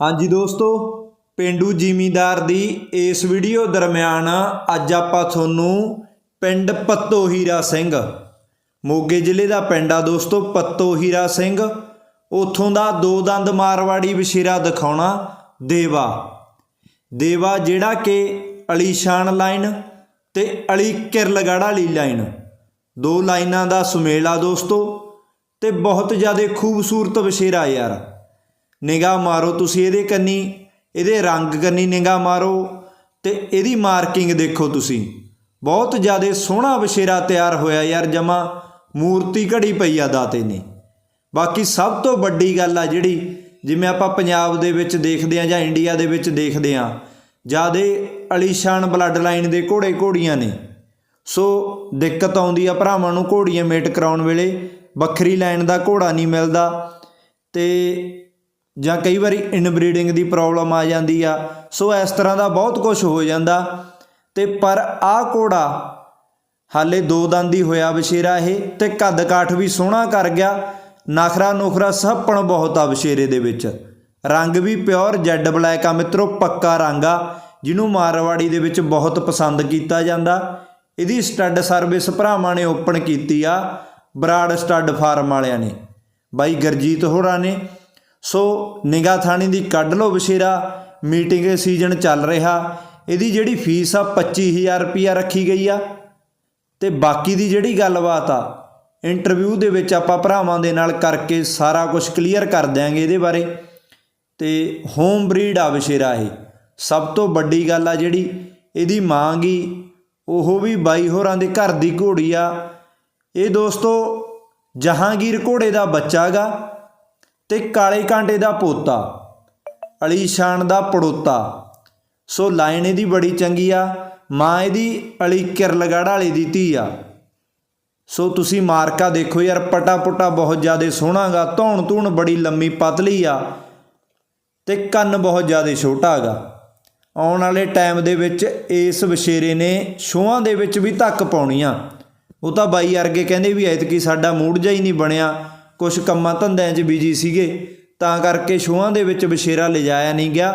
ਹਾਂਜੀ ਦੋਸਤੋ, ਪਿੰਡੂ ਜ਼ਿਮੀਂਦਾਰ ਦੀ ਇਸ ਵੀਡੀਓ ਦਰਮਿਆਨ ਅੱਜ ਆਪਾਂ ਤੁਹਾਨੂੰ ਪਿੰਡ ਪੱਤੋ ਹੀਰਾ ਸਿੰਘ, ਮੋਗੇ ਜ਼ਿਲ੍ਹੇ ਦਾ ਪਿੰਡ ਆ ਦੋਸਤੋ ਪੱਤੋ ਹੀਰਾ ਸਿੰਘ, ਉਥੋਂ ਦਾ ਦੋ ਦੰਦ ਮਾਰਵਾੜੀ ਵਸ਼ੀਰਾ ਦਿਖਾਉਣਾ, ਦੇਵਾ। ਦੇਵਾ ਜਿਹੜਾ ਕਿ ਅਲੀਸ਼ਾਨ ਲਾਈਨ ਤੇ ਅਲੀ ਕਿਰਲਗੜ੍ਹ ਵਾਲੀ ਲਾਈਨ। ਦੋ ਲਾਈਨਾਂ ਦਾ ਸੁਮੇਲ ਆ ਦੋਸਤੋ, ਤੇ ਬਹੁਤ ਜ਼ਿਆਦਾ ਖੂਬਸੂਰਤ ਵਸ਼ੀਰਾ ਯਾਰ। ਨਿਗਾਹ ਮਾਰੋ, ਤੁਸੀਂ ਇਹਦੇ ਕੰਨੀ, ਇਹਦੇ ਰੰਗ ਕੰਨੀ ਨਿਗਾਹ ਮਾਰੋ ਤੇ ਇਹਦੀ ਮਾਰਕਿੰਗ ਦੇਖੋ ਤੁਸੀਂ। ਬਹੁਤ ਜ਼ਿਆਦਾ ਸੋਹਣਾ ਵਸ਼ੇਰਾ ਤਿਆਰ ਹੋਇਆ ਯਾਰ ਜਮਾ, ਮੂਰਤੀ ਘੜੀ ਪਈ ਆ ਦਾਤੇ ਨੇ। ਬਾਕੀ ਸਭ ਤੋਂ ਵੱਡੀ ਗੱਲ ਆ ਜਿਹੜੀ, ਜਿਵੇਂ ਆਪਾਂ ਪੰਜਾਬ ਦੇ ਵਿੱਚ ਦੇਖਦੇ ਆ ਜਾਂ ਇੰਡੀਆ ਦੇ ਵਿੱਚ ਦੇਖਦੇ ਆ, ਜਿਆਦੇ ਅਲੀਸ਼ਾਨ ਬਲੱਡ ਲਾਈਨ ਦੇ ਘੋੜੇ ਘੋੜੀਆਂ ਨੇ। ਸੋ ਦਿੱਕਤ ਆਉਂਦੀ ਆ ਭਰਾਵਾਂ ਨੂੰ ਘੋੜੀਆਂ ਮੇਟ ਕਰਾਉਣ ਵੇਲੇ, ਵੱਖਰੀ ਲਾਈਨ ਦਾ ਘੋੜਾ ਨਹੀਂ ਮਿਲਦਾ ਤੇ ਜਾਂ ਕਈ ਵਾਰੀ ਇਨਬਰੀਡਿੰਗ ਦੀ ਪ੍ਰੋਬਲਮ ਆ ਜਾਂਦੀ ਆ, ਸੋ ਇਸ ਤਰ੍ਹਾਂ ਦਾ ਬਹੁਤ ਕੁਝ ਹੋ ਜਾਂਦਾ। ਤੇ ਪਰ ਆਹ ਘੋੜਾ ਹਾਲੇ ਦੋ ਦੰਦ ਹੀ ਹੋਇਆ ਬਸ਼ੇਰਾ ਇਹ, ਤੇ ਕੱਦ ਕਾਠ ਵੀ ਸੋਹਣਾ ਕਰ ਗਿਆ। ਨਖਰਾ ਨੁਖਰਾ ਸੱਪਣ ਬਹੁਤ ਆ ਬਸ਼ੇਰੇ ਦੇ ਵਿੱਚ। ਰੰਗ ਵੀ ਪਿਓਰ ਜੈਡ ਬਲੈਕ ਆ ਮਿੱਤਰੋ, ਪੱਕਾ ਰੰਗ ਆ, ਜਿਹਨੂੰ ਮਾਰਵਾੜੀ ਦੇ ਵਿੱਚ ਬਹੁਤ ਪਸੰਦ ਕੀਤਾ ਜਾਂਦਾ। ਇਹਦੀ ਸਟੱਡ ਸਰਵਿਸ ਭਰਾਵਾਂ ਨੇ ਓਪਨ ਕੀਤੀ ਆ, ਬਰਾੜ ਸਟੱਡ ਫਾਰਮ ਵਾਲਿਆਂ ਨੇ। ਬਾਈ ਗਰਜੀਤ ਹੋਰਾਂ ਨੇ। ਸੋ ਨਿਗਾ ਥਾਣੀ ਦੀ ਕੱਢ ਲਓ ਬਸ਼ੇਰਾ, ਮੀਟਿੰਗ ਸੀਜ਼ਨ ਚੱਲ ਰਿਹਾ। ਇਹਦੀ ਜਿਹੜੀ ਫੀਸ ਆ 25000 ਰੁਪਿਆ ਰੱਖੀ ਗਈ ਆ। ਤੇ ਬਾਕੀ ਦੀ ਜਿਹੜੀ ਗੱਲਬਾਤ ਆ ਇੰਟਰਵਿਊ ਦੇ ਵਿੱਚ ਆਪਾਂ ਭਰਾਵਾਂ ਦੇ ਨਾਲ ਕਰਕੇ ਸਾਰਾ ਕੁਝ ਕਲੀਅਰ ਕਰ ਦਿਆਂਗੇ ਇਹਦੇ ਬਾਰੇ। ਤੇ ਹੋਮ ਬਰੀਡ ਆ ਬਸ਼ੇਰਾ ਇਹ। ਸਭ ਤੋਂ ਵੱਡੀ ਗੱਲ ਆ ਜਿਹੜੀ, ਇਹਦੀ ਮਾਂ ਗੀ ਉਹ ਵੀ ਬਾਈ ਹੋਰਾਂ ਦੇ ਘਰ ਦੀ ਘੋੜੀ ਆ। ਇਹ ਦੋਸਤੋ, ਜਹਾਂਗੀਰ ਘੋੜੇ ਦਾ ਬੱਚਾ ਗਾ। ਤੇ ਕਾਲੇ ਕਾਂਟੇ ਦਾ ਪੋਤਾ, ਅਲੀਸ਼ਾਨ ਦਾ ਪੜੋਤਾ। ਸੋ ਲਾਈਨ ਇਹਦੀ ਬੜੀ ਚੰਗੀ ਆ, ਮਾਂ ਇਹਦੀ ਅਲੀ ਕਿਰਲਗੜ੍ਹ ਵਾਲੀ ਦੀ ਧੀ ਆ। ਸੋ ਤੁਸੀਂ ਮਾਰਕਾ ਦੇਖੋ ਯਾਰ ਪਟਾ ਪੁਟਾ ਬਹੁਤ ਜ਼ਿਆਦਾ ਸੋਹਣਾਗਾ ਧੌਣ ਧੂਣ ਬੜੀ ਲੰਮੀ ਪਤਲੀ ਆ ਤੇ ਕੰਨ ਬਹੁਤ ਜ਼ਿਆਦਾ ਛੋਟਾ ਹੈਗਾ ਆਉਣ ਵਾਲੇ ਟਾਈਮ ਦੇ ਵਿੱਚ ਇਸ ਵਿਸ਼ੇਰੇ ਨੇ ਸ਼ੋਆਂ ਦੇ ਵਿੱਚ ਵੀ ਧੱਕ ਪਾਉਣੀਆਂ। ਉਹ ਤਾਂ ਬਾਈ ਅਰਗੇ ਕਹਿੰਦੇ ਵੀ ਐਤਕੀ ਸਾਡਾ ਮੂਡ ਜਿਹਾ ਹੀ ਨਹੀਂ ਬਣਿਆ। ਕੁਝ ਕੰਮਾਂ ਧੰਦਿਆਂ 'ਚ ਬਿਜ਼ੀ ਸੀਗੇ, ਤਾਂ ਕਰਕੇ ਸ਼ੋਆਂ ਦੇ ਵਿੱਚ ਵਿਸ਼ੇਰਾ ਲਿਜਾਇਆ ਨਹੀਂ ਗਿਆ,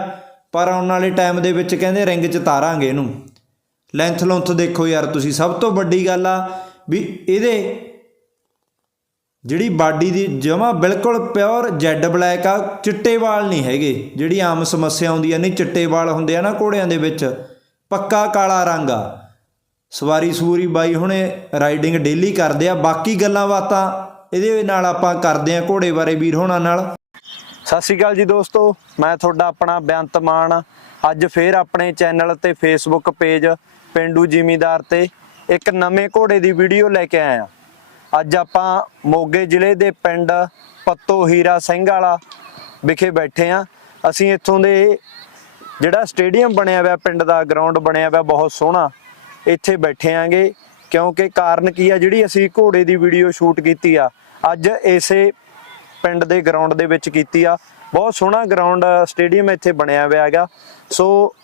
ਪਰ ਆਉਣ ਵਾਲੇ ਟਾਈਮ ਦੇ ਵਿੱਚ ਕਹਿੰਦੇ ਰਿੰਗ 'ਚ ਤਾਰਾਂਗੇ ਇਹਨੂੰ। ਲੈਂਥ ਲੌਂਥ ਦੇਖੋ ਯਾਰ ਤੁਸੀਂ, ਸਭ ਤੋਂ ਵੱਡੀ ਗੱਲ ਆ ਵੀ ਇਹਦੇ ਜਿਹੜੀ ਬਾਡੀ ਦੀ ਜਮਾ ਬਿਲਕੁਲ ਪਿਓਰ ਜੈਡ ਬਲੈਕ ਆ, ਚਿੱਟੇ ਵਾਲ ਨਹੀਂ ਹੈਗੇ। ਜਿਹੜੀ ਆਮ ਸਮੱਸਿਆ ਆਉਂਦੀ ਆ, ਨਹੀਂ, ਚਿੱਟੇ ਵਾਲ ਹੁੰਦੇ ਆ ਨਾ ਘੋੜਿਆਂ ਦੇ ਵਿੱਚ, ਪੱਕਾ ਕਾਲਾ ਰੰਗ ਆ। ਸਵਾਰੀ ਸੂਰੀ ਬਾਈ ਹੁਣੇ ਰਾਈਡਿੰਗ ਡੇਲੀ ਕਰਦੇ ਆ, ਬਾਕੀ ਗੱਲਾਂ ਬਾਤਾਂ ਇਹਦੇ ਨਾਲ ਆਪਾਂ ਕਰਦੇ ਆ ਘੋੜੇ ਬਾਰੇ ਵੀਰ ਹੋਣਾ ਨਾਲ। ਸਤਿ ਸ਼੍ਰੀ ਅਕਾਲ ਜੀ ਦੋਸਤੋ, ਮੈਂ ਤੁਹਾਡਾ ਆਪਣਾ ਬੇਅੰਤ ਮਾਨ। ਅੱਜ ਫੇਰ ਆਪਣੇ ਚੈਨਲ ਤੇ ਫੇਸਬੁੱਕ ਪੇਜ ਪਿੰਡੂ ਜ਼ਿਮੀਦਾਰ ਤੇ ਇੱਕ ਨਵੇਂ ਘੋੜੇ ਦੀ ਵੀਡੀਓ ਲੈ ਕੇ ਆਇਆ ਅੱਜ ਆਪਾਂ ਮੋਗੇ ਜ਼ਿਲ੍ਹੇ ਦੇ ਪਿੰਡ ਪੱਤੋ ਹੀਰਾ ਸਿੰਘ ਵਾਲਾ ਵਿਖੇ ਬੈਠੇ ਆ ਅਸੀਂ ਇੱਥੋਂ ਦੇ ਜਿਹੜਾ ਸਟੇਡੀਅਮ ਬਣਿਆ ਹੋਇਆ, ਪਿੰਡ ਦਾ ਗਰਾਊਂਡ ਬਣਿਆ ਹੋਇਆ, ਬਹੁਤ ਸੋਹਣਾ ਇੱਥੇ ਬੈਠੇ ਆਂਗੇ ਕਿਉਂਕਿ ਕਾਰਨ ਕੀ ਆ, ਜਿਹੜੀ ਅਸੀਂ ਘੋੜੇ ਦੀ ਵੀਡੀਓ ਸ਼ੂਟ ਕੀਤੀ ਆ ਅੱਜ ਇਸੇ ਪਿੰਡ ਦੇ ਗਰਾਊਂਡ ਦੇ ਵਿੱਚ ਕੀਤੀ ਆ। ਬਹੁਤ ਸੋਹਣਾ ਗਰਾਊਂਡ ਸਟੇਡੀਅਮ ਇੱਥੇ ਬਣਿਆ ਹੋਇਆ ਹੈਗਾ। ਸੋ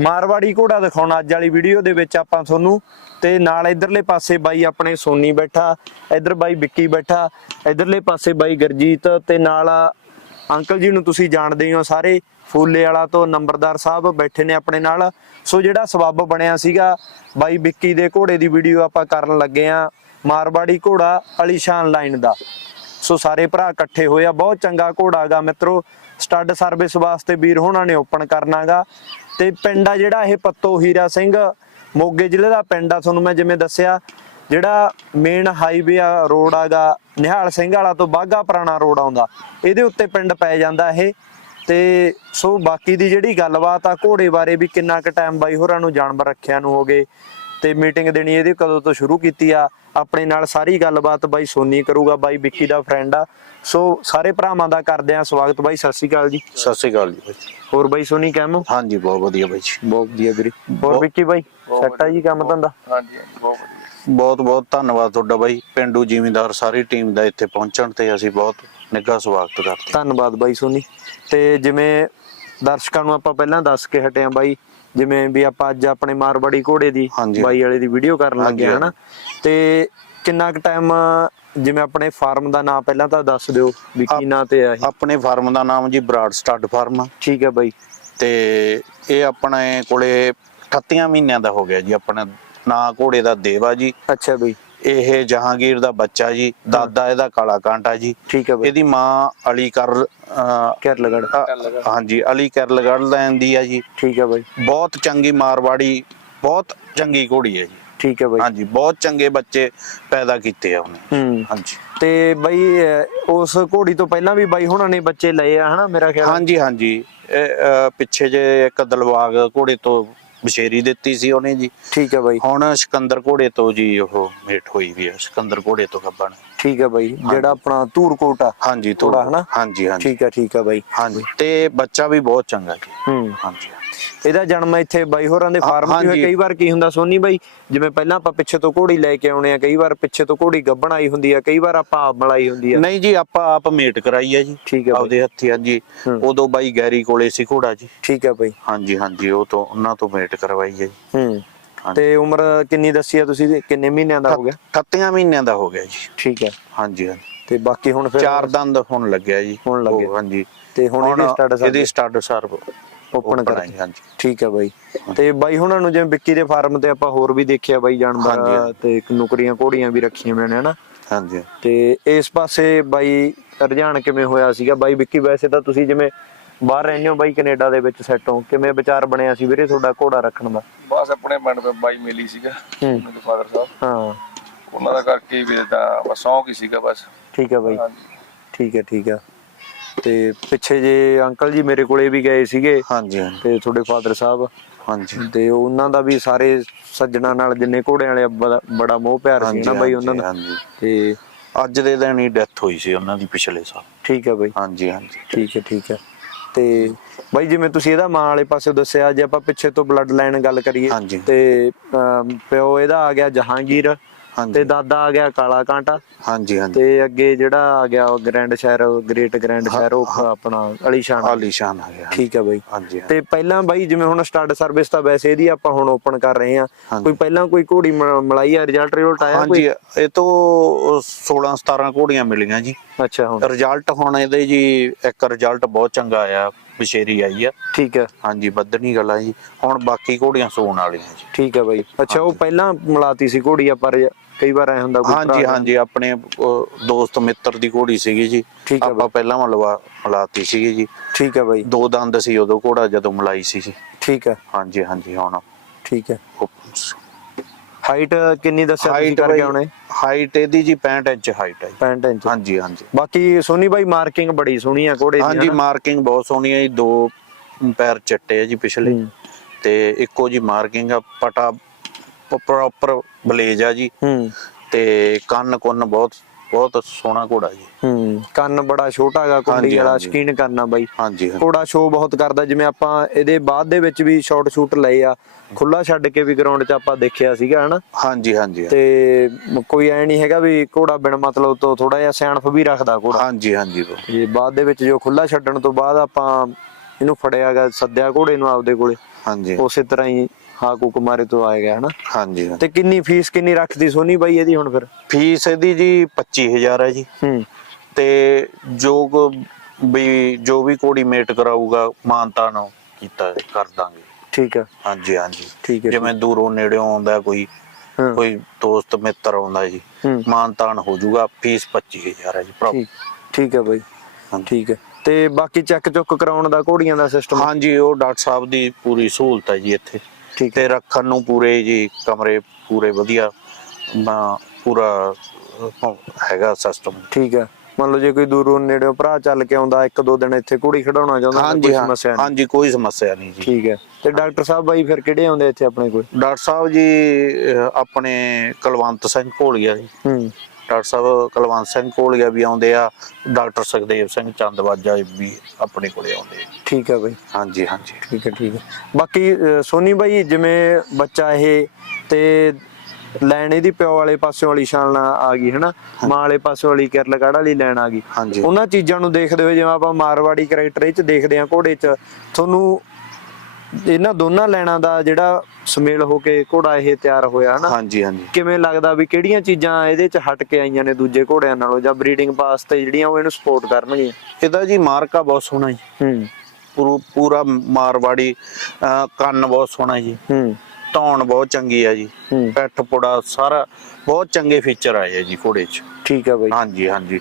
ਮਾਰਵਾੜੀ ਘੋੜਾ ਦਿਖਾਉਣ ਅੱਜ ਵਾਲੀ ਵੀਡੀਓ ਦੇ ਵਿੱਚ ਆਪਾਂ ਤੁਹਾਨੂੰ। ਤੇ ਨਾਲ ਇਧਰਲੇ ਪਾਸੇ ਬਾਈ ਆਪਣੇ ਸੋਨੀ ਬੈਠਾ, ਇਧਰ ਬਾਈ ਵਿੱਕੀ ਬੈਠਾ, ਇਧਰਲੇ ਪਾਸੇ ਬਾਈ ਗਰਜੀਤ ਤੇ ਨਾਲ ਅੰਕਲ ਜੀ ਨੂੰ ਤੁਸੀਂ ਜਾਣਦੇ ਹੋ ਸਾਰੇ। ਫੂਲੇ ਵਾਲਾ ਤੋਂ ਨੰਬਰਦਾਰ ਸਾਹਿਬ ਬੈਠੇ ਨੇ ਆਪਣੇ ਨਾਲ। ਸੋ ਜਿਹੜਾ ਸਬੱਬ ਬਣਿਆ ਸੀਗਾ, ਬਾਈ ਵਿੱਕੀ ਦੇ ਘੋੜੇ ਦੀ ਵੀਡੀਓ ਆਪਾਂ ਕਰਨ ਲੱਗੇ ਆ। ਮਾਰਵਾੜੀ ਘੋੜਾ ਅਲੀਸ਼ਾਨ ਲਾਈਨ ਦਾ। ਸੋ ਸਾਰੇ ਭਰਾ ਇਕੱਠੇ ਹੋਏ ਆ, ਬਹੁਤ ਚੰਗਾ ਘੋੜਾ ਮਿੱਤਰੋ, ਸਟੱਡ ਸਰਵਿਸ ਵਾਸਤੇ ਵੀਰ ਹੋਣਾ ਨੇ ਓਪਨ ਕਰਨਾਗਾ ਤੇ ਪਿੰਡ ਆ ਜਿਹੜਾ ਇਹ ਪੱਤੋ ਹੀਰਾ ਸਿੰਘ, ਮੋਗੇ ਜ਼ਿਲ੍ਹੇ ਦਾ ਪਿੰਡ ਆ, ਤੁਹਾਨੂੰ ਮੈਂ ਜਿਵੇਂ ਦੱਸਿਆ, ਜਿਹੜਾ ਮੇਨ ਹਾਈਵੇ ਆ ਰੋਡ ਆਗਾ ਨਿਹਾਲ ਸਿੰਘ ਵਾਲਾ ਤੋਂ ਬਾਗਾ ਪੁਰਾਣਾ ਰੋਡ ਆਉਂਦਾ। ਇਹਦੇ ਉੱਤੇ ਪਿੰਡ ਪੈ ਜਾਂਦਾ ਇਹ। ਤੇ ਸੋ ਬਾਕੀ ਦੀ ਜਿਹੜੀ ਗੱਲਬਾਤ ਆ, ਘੋੜੇ ਬਾਰੇ ਵੀ ਕਿੰਨਾ ਕੁ ਟਾਈਮ ਬਾਈ ਹੋਰਾਂ ਨੂੰ, ਜਾਨਵਰ ਰੱਖਿਆ ਨੂੰ ਹੋ ਗਏ। ਤੇ ਮੀਟਿੰਗ ਦੇਣੀ ਇਹਦੀ ਕਦੋਂ ਤੋਂ ਸ਼ੁਰੂ ਕੀਤੀ ਆ? ਆਪਣੇ ਨਾਲ ਸਾਰੀ ਗੱਲਬਾਤ ਬਾਈ ਸੋਨੀ ਕਰੂਗਾ ਬਾਈ ਵਿੱਕੀ ਦਾ ਫਰੈਂਡ ਆ। ਸੋ ਸਾਰੇ ਭਰਾਵਾਂ ਦਾ ਕਰਦੇ ਆ ਸਵਾਗਤ ਬਾਈ ਸਤਿ ਸ਼੍ਰੀ ਅਕਾਲ ਜੀ। ਸਤਿ ਸ਼੍ਰੀ ਅਕਾਲ ਜੀ ਹੋਰ ਬਾਈ ਸੋਨੀ ਕਹਿਮੋ ਹਾਂਜੀ ਬਹੁਤ ਵਧੀਆ ਬਾਈ ਜੀ। ਬਹੁਤ ਵਧੀਆ ਵੀਰੇ। ਹੋਰ ਵਿੱਕੀ ਬਾਈ ਸੈਟ ਜੀ ਕੰਮ ਧੰਦਾ? ਹਾਂਜੀ ਬਹੁਤ ਵਧੀਆ। ਬਹੁਤ ਬਹੁਤ ਧੰਨਵਾਦ ਤੁਹਾਡਾ ਬਾਈ। ਪਿੰਡੂ ਜ਼ਿਮੀਂਦਾਰ ਸਾਰੀ ਟੀਮ ਦਾ ਇੱਥੇ ਪਹੁੰਚਣ ਤੇ ਅਸੀਂ ਬਹੁਤ ਨਿੱਘਾ ਸਵਾਗਤ ਕਰਦੇ। ਧੰਨਵਾਦ ਬਾਈ ਸੋਨੀ। ਤੇ ਜਿਵੇਂ ਦਰਸ਼ਕਾਂ ਨੂੰ ਆਪਾਂ ਪਹਿਲਾਂ ਦੱਸ ਕੇ ਹਟੇ ਆ ਬਾਈ ਜਿਵੇਂ ਵੀ ਆਪਾਂ ਅੱਜ ਆਪਣੇ ਮਾਰਵਾੜੀ ਘੋੜੇ ਦੀ। ਬਾਈ ਵਾਲੇ ਦੀ ਵੀਡੀਓ ਕਰਨ ਲੱਗੇ ਹਨਾ। ਤੇ ਕਿੰਨਾ ਕੁ ਟਾਈਮ ਜਿਵੇਂ ਆਪਣੇ ਫਾਰਮ ਦਾ ਨਾਮ ਪਹਿਲਾਂ ਤਾਂ ਦੱਸ ਦਿਓ ਵੀ ਕੀ ਨਾਂ ਤੇ ਆ ਇਹ? ਆਪਣੇ ਫਾਰਮ ਦਾ ਨਾਮ ਜੀ ਬਰਾਡ ਸਟੱਡ ਫਾਰਮ ਠੀਕ ਹੈ ਬਾਈ। ਤੇ ਇਹ ਆਪਣੇ ਕੋਲੇ 38 ਮਹੀਨਿਆਂ ਦਾ ਹੋ ਗਿਆ ਜੀ ਆਪਣਾ ਨਾਂ ਘੋੜੇ ਦਾ ਦੇਵਾ ਜੀ। ਅੱਛਾ ਬਾਈ। ਇਹ ਜਹਾਂਗੀਰ ਦਾ ਬੱਚਾ ਜੀ ਦਾਦਾ ਇਹਦਾ ਕਾਲਾ ਕਾਂਟਾ ਜੀ। ਠੀਕ ਹੈ ਬਾਈ। ਇਹਦੀ ਮਾਂ ਅਲੀ ਕਰ ਅਹ, ਕਰ ਲਗੜ ਅ- ਹਾਂਜੀ ਅਲੀ ਕਰਲਗੜ ਲੈਣ ਦੀ ਆ ਜੀ। ਠੀਕ ਹੈ ਬਾਈ। ਬਹੁਤ ਚੰਗੀ ਮਾਰਵਾੜੀ ਬਹੁਤ ਚੰਗੀ ਘੋੜੀ ਹੈ ਜੀ। ਠੀਕ ਹੈ ਬਾਈ। ਹਾਂਜੀ ਬਹੁਤ ਚੰਗੇ ਬੱਚੇ ਪੈਦਾ ਕੀਤੇ ਆ ਉਹਨੇ। ਹਾਂਜੀ। ਤੇ ਬਾਈ ਉਸ ਘੋੜੀ ਤੋਂ ਪਹਿਲਾਂ ਵੀ ਬਾਈ ਹੁਣਾਂ ਨੇ ਬੱਚੇ ਲਏ ਆ ਹਨਾ ਮੇਰਾ ਖਿਆਲ ਹਾਂਜੀ ਹਾਂਜੀ। ਪਿੱਛੇ ਜੇ ਇੱਕ ਦਲਵਾਗ ਘੋੜੇ ਤੋਂ ਬਸ਼ੇਰੀ ਦਿੱਤੀ ਸੀ ਉਹਨੇ ਜੀ। ਠੀਕ ਹੈ ਬਾਈ। ਹੁਣ ਸਿਕੰਦਰ ਘੋੜੇ ਤੋਂ ਜੀ ਉਹ ਮੇਟ ਹੋਈ ਵੀ ਹੈ ਸਿਕੰਦਰ ਘੋੜੇ ਤੋਂ ਗੱਬਣ। ਠੀਕ ਹੈ ਬਾਈ ਜਿਹੜਾ ਆਪਣਾ ਧੂਰਕੋਟ ਆ। ਹਾਂਜੀ ਤੋਂ ਹਨਾ? ਹਾਂਜੀ ਹਾਂਜੀ। ਠੀਕ ਹੈ ਠੀਕ ਹੈ ਬਾਈ। ਹਾਂਜੀ ਤੇ ਬੱਚਾ ਵੀ ਬਹੁਤ ਚੰਗਾ ਜੀ। ਹੂੰ। ਹਾਂਜੀ। ਇਹਦਾ ਜਨਮ ਇੱਥੇ ਬਾਈ ਹੋਰਾਂ ਦੇ ਫਾਰਮ 'ਚ ਹੋਇਆ। ਕਈ ਵਾਰ ਕੀ ਹੁੰਦਾ ਸੋਨੀ ਬਾਈ ਜਿਵੇਂ ਪਹਿਲਾਂ ਆਪਾਂ ਪਿੱਛੇ ਤੋਂ ਘੋੜੀ ਲੈ ਕੇ ਆਉਣੇ ਆ ਕਈ ਵਾਰ ਪਿੱਛੇ ਤੋਂ ਘੋੜੀ ਗੱਭਣ ਆਈ ਹੁੰਦੀ ਆ ਕਈ ਵਾਰ ਆਪਾਂ ਆਪ ਮਲਾਈ ਹੁੰਦੀ ਆ। ਨਹੀਂ ਜੀ ਆਪਾਂ ਆਪ ਮੇਟ ਕਰਾਈ ਹੈ ਜੀ ਠੀਕ ਬਾਈ। ਆਪਦੇ ਹੱਥੀ ਹਾਂਜੀ। ਉਦੋਂ ਬਾਈ ਗੈਰੀ ਕੋਲੇ ਸੀ ਘੋੜਾ ਜੀ। ਠੀਕ ਹੈ ਬਾਈ। ਹਾਂਜੀ ਹਾਂਜੀ ਉਹ ਤੋਂ ਉਹਨਾਂ ਤੋਂ ਮੇਟ ਕਰਵਾਈ ਹੈ ਜੀ। ਹੂੰ। ਤੇ ਉਮਰ ਕਿੰਨੀ ਦੱਸੀ ਆ ਤੁਸੀਂ? ਕਿੰਨੇ ਮਹੀਨਿਆਂ ਦਾ ਹੋ ਗਿਆ? 38 ਮਹੀਨਿਆਂ ਦਾ ਹੋ ਗਿਆ ਜੀ। ਠੀਕ ਹੈ ਹਾਂਜੀ ਹਾਂਜੀ। ਤੇ ਬਾਕੀ ਹੁਣ ਫਿਰ ਚਾਰ ਦੰਦ ਹੁਣ ਲੱਗਿਆ ਜੀ। ਹੁਣ ਲੱਗਿਆ। ਹਾਂਜੀ। ਤੇ ਹੁਣ ਇਹਦੀ ਸਟਾਰਟ ਇਹਦੀ ਸਟਾਰਟ ਸਰਵ ਓਪਨ ਕਰ ਹਾਂਜੀ। ਠੀਕ ਹੈ ਬਾਈ। ਤੇ ਬਾਈ ਹੁਣਾਂ ਨੂੰ ਜਿਵੇਂ ਵਿੱਕੀ ਦੇ ਫਾਰਮ ਤੇ ਆਪਾਂ ਹੋਰ ਵੀ ਦੇਖਿਆ ਬਾਈ ਜਾਨਵਰ। ਤੇ ਇੱਕ ਨੁਕਰੀਆਂ ਘੋੜੀਆਂ ਵੀ ਰੱਖੀਆਂ ਹੋਈਆਂ ਨੇ ਹਨਾ? ਹਾਂਜੀ ਤੇ ਇਸ ਪਾਸੇ ਬਾਈ ਰੁਝਾਨ ਕਿਵੇਂ ਹੋਇਆ ਸੀਗਾ? ਬਾਈ ਵਿੱਕੀ ਵੈਸੇ ਤਾਂ ਤੁਸੀਂ ਜਿਵੇਂ ਬਾਹਰ ਰਹਿੰਦੇ ਹੋ ਬਾਈ ਕੈਨੇਡਾ ਦੇ ਵਿੱਚ ਸੈੱਟ ਹੋ ਕਿਵੇਂ ਵਿਚਾਰ ਬਣਿਆ ਸੀ ਵੀਰੇ ਤੁਹਾਡਾ ਘੋੜਾ ਰੱਖਣ ਦਾ? ਬਸ ਆਪਣੇ ਪਿੰਡ ਤੋਂ ਬਾਈ ਮਿਲੀ ਸੀਗਾ ਦੇ ਫਾਦਰ ਸਾਹਿਬ। ਹਾਂ। ਉਹਨਾਂ ਦਾ ਕਰਕੇ ਵੀ ਤਾਂ ਬਸ ਸ਼ੌਂਕ ਹੀ ਸੀਗਾ ਬਸ। ਠੀਕ ਹੈ ਬਾਈ। ਹਾਂਜੀ। ਠੀਕ ਹੈ ਠੀਕ ਹੈ। ਤੇ ਪਿੱਛੇ ਜੇ ਅੰਕਲ ਜੀ ਮੇਰੇ ਕੋਲੇ ਵੀ ਗਏ ਸੀਗੇ ਹਾਂਜੀ ਤੇ ਤੁਹਾਡੇ ਫਾਦਰ ਸਾਹਿਬ। ਹਾਂਜੀ। ਤੇ ਉਹਨਾਂ ਦਾ ਵੀ ਸਾਰੇ ਸੱਜਣਾ ਨਾਲ ਜਿੰਨੇ ਘੋੜਿਆਂ ਵਾਲੇ ਬੜਾ- ਮੋਹ ਪਿਆਰ ਸੀ ਨਾ ਬਾਈ ਉਹਨਾਂ ਦਾ। ਤੇ ਅੱਜ ਦੇ ਦਿਨ ਹੀ ਡੈਥ ਹੋਈ ਸੀ ਉਹਨਾਂ ਦੀ ਪਿਛਲੇ ਸਾਲ। ਠੀਕ ਹੈ ਬਾਈ। ਹਾਂਜੀ ਹਾਂਜੀ। ਠੀਕ ਹੈ ਠੀਕ ਹੈ ਤੇ ਬਾਈ ਜਿਵੇਂ ਤੁਸੀਂ ਇਹਦਾ ਮਾਂ ਵਾਲੇ ਪਾਸੇ ਦੱਸਿਆ ਜੇ ਆਪਾਂ ਪਿੱਛੇ ਤੋਂ ਬਲੱਡ ਲਾਈਨ ਗੱਲ ਕਰੀਏ। ਤੇ ਪਿਓ ਇਹਦਾ ਆ ਗਿਆ ਜਹਾਂਗੀਰ। ਤੇ ਦਾਦਾ ਆ ਗਿਆ ਕਾਲਾ ਕਾਂਟਾ। ਹਾਂਜੀ ਹਾਂਜੀ। ਤੇ ਅੱਗੇ ਜਿਹੜਾ ਆ ਗਿਆ ਉਹ ਗ੍ਰੈਂਡ ਸ਼ਹਿਰ ਗ੍ਰੇਟ ਗ੍ਰੈਂਡ ਸ਼ਹਿਰ ਉਹ ਆਪਣਾ ਅਲੀਸ਼ਾਨ ਆਲੀਸ਼ਾਨ ਆ ਗਿਆ ਠੀਕ ਹੈ ਬਾਈ। ਹਾਂਜੀ। ਤੇ ਪਹਿਲਾਂ ਬਾਈ ਜਿਵੇਂ ਹੁਣ ਸਟਾਰਟ ਸਰਵਿਸ ਤਾਂ ਵੈਸੇ ਇਹਦੀ ਆਪਾਂ ਹੁਣ ਓਪਨ ਕਰ ਰਹੇ ਆ। ਕੋਈ ਪਹਿਲਾਂ ਕੋਈ ਘੋੜੀ ਮਲਾਈ ਆ ਰਿਜ਼ਲਟ ਰਿਜ਼ਲਟ ਆਇਆ ਕੋਈ? ਹਾਂਜੀ ਇਹ ਤੋਂ 16 17 ਘੋੜੀਆਂ ਮਿਲੀਆਂ ਜੀ। ਅੱਛਾ ਹੁਣ। ਰਿਜ਼ਲਟ ਹੁਣ ਇਹਦੇ ਜੀ ਇੱਕ ਰਿਜ਼ਲਟ ਬਹੁਤ ਚੰਗਾ ਆਇਆ। ਬਸ਼ੇਰੀ ਆਈ ਆ। ਠੀਕ ਹੈ ਹਾਂਜੀ ਬੱਦਨੀ ਗੱਲ ਆ ਜੀ। ਹੁਣ ਬਾਕੀ ਘੋੜੀਆਂ ਸੂਣ ਵਾਲੀਆਂ ਜੀ। ਠੀਕ ਹੈ ਬਾਈ। ਅੱਛਾ ਉਹ ਪਹਿਲਾਂ ਮਲਾਤੀ ਸੀ ਘੋੜੀ ਆਪਾਂ ਰਿ- ਕਈ ਵਾਰ ਐ ਹੁੰਦਾ ਕੋਈ ਹਾਂਜੀ ਹਾਂਜੀ ਆਪਣੇ ਦੋਸਤ ਮਿੱਤਰ ਦੀ ਘੋੜੀ ਸੀਗੀ ਜੀ। ਆਪਾਂ ਪਹਿਲਾਂ ਮਲਵਾ ਮਲਾਤੀ ਸੀਗੀ ਜੀ। ਠੀਕ ਹੈ ਬਾਈ। ਦੋ ਦੰਦ ਸੀ ਉਦੋਂ ਘੋੜਾ ਜਦੋਂ ਮਲਾਈ ਸੀ ਜੀ। ਠੀਕ ਹੈ ਹਾਂਜੀ ਹਾਂਜੀ ਹੁਣ ਠੀਕ ਹੈ ਹਾਈਟ ਕਿੰਨੀ ਦੱਸਿਆ ਤੁਸੀਂ ਹਾਈਟ ਕਰਕੇ ਆਉਣੇ? ਹਾਈਟ ਇਹਦੀ ਜੀ 65 ਇੰਚ ਹਾਈਟ ਹੈ ਜੀ। 65 ਇੰਚ। ਹਾਂਜੀ ਹਾਂਜੀ। ਬਾਕੀ ਸੋਨੀ ਬਾਈ ਮਾਰਕਿੰਗ ਬੜੀ ਸੋਹਣੀ ਆ ਘੋੜੇ ਦੀ ਹਾਂਜੀ? ਮਾਰਕਿੰਗ ਬਹੁਤ ਸੋਹਣੀ ਹੈ ਜੀ। ਦੋ ਪੈਰ ਚੱਟੇ ਆ ਜੀ ਪਿਛਲੇ। ਤੇ ਇੱਕੋ ਜੀ ਮਾਰਕਿੰਗ ਆ ਪਟਾ ਪ੍ਰੋਪਰ ਬਲੇਜ ਆ ਜੀ। ਹੂੰ। ਤੇ ਕੰਨ ਕੁੰਨ ਬਹੁਤ ਬਹੁਤ ਸੋਹਣਾ ਘੋੜਾ ਜੀ। ਹੂੰ ਕੰਨ ਬੜਾ ਛੋਟਾ ਹੈਗਾ ਕੁੰਡੀ ਵਾਲਾ। ਸ਼ਕੀਨ ਕਰਨਾ ਬਾਈ। ਹਾਂਜੀ। ਘੋੜਾ ਸ਼ੋਅ ਬਹੁਤ ਕਰਦਾ ਜਿਵੇਂ ਆਪਾਂ ਇਹਦੇ ਬਾਅਦ ਦੇ ਵਿੱਚ ਵੀ ਸ਼ਾਰਟ ਸ਼ੂਟ ਲਏ ਆ ਖੁੱਲਾ ਛੱਡ ਕੇ ਵੀ ਗਰਾਊਂਡ 'ਚ ਆਪਾਂ ਦੇਖਿਆ ਸੀਗਾ ਹਨਾ? ਹਾਂਜੀ ਹਾਂਜੀ ਤੇ ਕੋਈ ਐ ਨਹੀਂ ਹੈਗਾ ਵੀ ਘੋੜਾ ਬਿਨ ਮਤਲਬ ਤੋਂ ਥੋੜਾ ਜਿਹਾ ਸਿਆਣਪ ਵੀ ਰੱਖਦਾ ਘੋੜਾ। ਹਾਂਜੀ ਹਾਂਜੀ ਜੇ ਬਾਅਦ ਦੇ ਵਿੱਚ ਜੋ ਖੁੱਲਾ ਛੱਡਣ ਤੋਂ ਬਾਅਦ ਆਪਾਂ ਇਹਨੂੰ ਫੜਿਆਗਾ ਸੱਦਿਆ ਘੋੜੇ ਨੂੰ ਆਪਦੇ ਕੋਲੇ। ਹਾਂਜੀ। ਉਸੇ ਤਰ੍ਹਾਂ ਹੀ ਹਾਕੂ ਕੁਮਾਰੇ ਤੋਂ ਗਿਆ ਹਨਾ? ਹਾਂਜੀ। ਤੇ ਕਿੰਨੀ ਫੀਸ ਕਿੰਨੀ ਰੱਖਦੀ ਸੋਨੀ ਬਾਈ ਇਹਦੀ ਹੁਣ ਫਿਰ? ਫੀਸ ਇਹਦੀ ਜੀ 25000 ਹੈ ਜੀ। ਹੂੰ। ਤੇ ਜੋ ਵੀ ਜੋ ਵੀ ਕੋੜੀ ਮੇਟ ਕਰਾਊਗਾ ਮਾਨਤਾ ਨੂੰ ਕੀਤਾ ਕਰ ਦਾਂਗੇ। ਠੀਕ ਹੈ। ਹਾਂਜੀ ਹਾਂਜੀ। ਠੀਕ ਹੈ ਜਿਵੇਂ ਦੂਰੋਂ ਨੇੜਿਓਂ ਆਉਂਦਾ ਕੋਈ ਕੋਈ ਦੋਸਤ ਮਿੱਤਰ ਆਉਂਦਾ ਜੀ ਮਾਨਤਾਨ ਹੋ ਜਾਊਗਾ ਫੀਸ 25000 ਹੈ ਜੀ ਪ੍ਰੋਪ ਠੀਕ ਹੈ ਬਾਈ। ਠੀਕ ਹੈ। ਤੇ ਬਾਕੀ ਚੈੱਕ ਚੁੱਕ ਕਰਾਉਣ ਦਾ ਘੋੜੀਆਂ ਦਾ ਸਿਸਟਮ ਹਾਂਜੀ ਉਹ ਡਾਕਟਰ ਸਾਹਿਬ ਦੀ ਪੂਰੀ ਸਹੂਲਤ ਹੈ ਜੀ ਇੱਥੇ। ਠੀਕ ਤੇ ਰੱਖਣ ਨੂੰ ਪੂਰੇ ਜੀ ਕਮਰੇ ਪੂਰੇ ਵਧੀਆ ਨਾ ਪੂਰਾ ਹੈਗਾ ਸਿਸਟਮ ਠੀਕ ਹੈ। ਮੰਨ ਲਓ ਜੇ ਕੋਈ ਦੂਰੋਂ ਨੇੜਿਓਂ ਭਰਾ ਚੱਲ ਕੇ ਆਉਂਦਾ ਇੱਕ ਦੋ ਦਿਨ ਇੱਥੇ ਘੋੜੀ ਖੜਾਉਣਾ ਚਾਹੁੰਦਾ ਤਾਂ ਹਾਂਜੀ ਕੋਈ ਸਮੱਸਿਆ ਨਹੀਂ। ਹਾਂਜੀ ਕੋਈ ਸਮੱਸਿਆ ਨਹੀਂ ਜੀ। ਠੀਕ ਹੈ। ਤੇ ਡਾਕਟਰ ਸਾਹਿਬ ਬਾਈ ਫਿਰ ਕਿਹੜੇ ਆਉਂਦੇ ਇੱਥੇ ਆਪਣੇ ਕੋਲ? ਡਾਕਟਰ ਸਾਹਿਬ ਜੀ ਅਹ, ਆਪਣੇ ਕੁਲਵੰਤ ਸਿੰਘ ਘੋਲੀਆ ਜੀ। ਹੂੰ। ਡਾਕਟਰ ਸਾਹਿਬ ਕੁਲਵੰਤ ਸਿੰਘ ਘੋਲੀਆ ਵੀ ਆਉਂਦੇ ਆ। ਡਾਕਟਰ ਸੁਖਦੇਵ ਸਿੰਘ ਚੰਦਵਾਜਾ ਵੀ ਆਪਣੇ ਕੋਲੇ ਆਉਂਦੇ ਆ। ਠੀਕ ਹੈ ਬਾਈ। ਹਾਂਜੀ ਹਾਂਜੀ। ਠੀਕ ਹੈ ਠੀਕ ਹੈ ਬਾਕੀ ਸੋਨੀ ਬਾਈ ਜਿਵੇਂ ਬੱਚਾ ਇਹ ਤੇ ਲੈਣ ਇਹਦੀ ਪਿਓ ਵਾਲੇ ਪਾਸਿਓਂ ਵਾਲੀ ਸ਼ਾਨ ਆ ਗਈ ਹਨਾ? ਮਾਂ ਵਾਲੇ ਪਾਸਿਓਂ ਵਾਲੀ ਕਿਰਲਗੜ ਵਾਲੀ ਲੈਣ ਆ ਗਈ। ਹਾਂਜੀ। ਉਹਨਾਂ ਚੀਜ਼ਾਂ ਨੂੰ ਦੇਖਦੇ ਹੋਏ ਜਿਵੇਂ ਆਪਾਂ ਮਾਰਵਾੜੀ ਕੈਰੈਕਟਰ ਇਹ ਚ ਦੇਖਦੇ ਆ ਘੋੜੇ ਚ ਤੁਹਾਨੂੰ ਇਹਨਾਂ ਦੋਨਾਂ ਲੈਣਾ ਦਾ ਜਿਹੜਾ ਸੁਮੇਲ ਹੋ ਕੇ ਘੋੜਾ ਇਹ ਤਿਆਰ ਹੋਇਆ ਹਨਾ? ਹਾਂਜੀ ਹਾਂਜੀ। ਕਿਵੇਂ ਲੱਗਦਾ ਵੀ ਕਿਹੜੀਆਂ ਚੀਜ਼ਾਂ ਇਹਦੇ ਚ ਹਟ ਕੇ ਆਈਆਂ ਨੇ ਦੂਜੇ ਘੋੜਿਆਂ ਨਾਲੋਂ ਜਾਂ ਬਰੀਡਿੰਗ ਪਾਸ ਤੇ ਜਿਹੜੀਆਂ ਉਹ ਇਹਨੂੰ ਸਪੋਰਟ ਕਰਨਗੀਆਂ? ਇਹਦਾ ਜੀ ਮਾਰਕਾ ਬਹੁਤ ਸੋਹਣਾ ਜੀ। ਹੂੰ। ਪੂਰਾ ਮਾਰਵਾੜੀ ਕੰਨ ਬਹੁਤ ਸੋਹਣਾ ਜੀ। ਹੂੰ। ਧੌਣ ਬਹੁਤ ਚੰਗੀ ਆ ਜੀ। ਪੈਠ ਪੁੜਾ ਸਾਰਾ ਬਹੁਤ ਚੰਗੇ ਫੀਚਰ ਆਏ ਆ ਜੀ ਘੋੜੇ 'ਚ। ਠੀਕ ਆ ਬਾਈ। ਹਾਂਜੀ ਹਾਂਜੀ।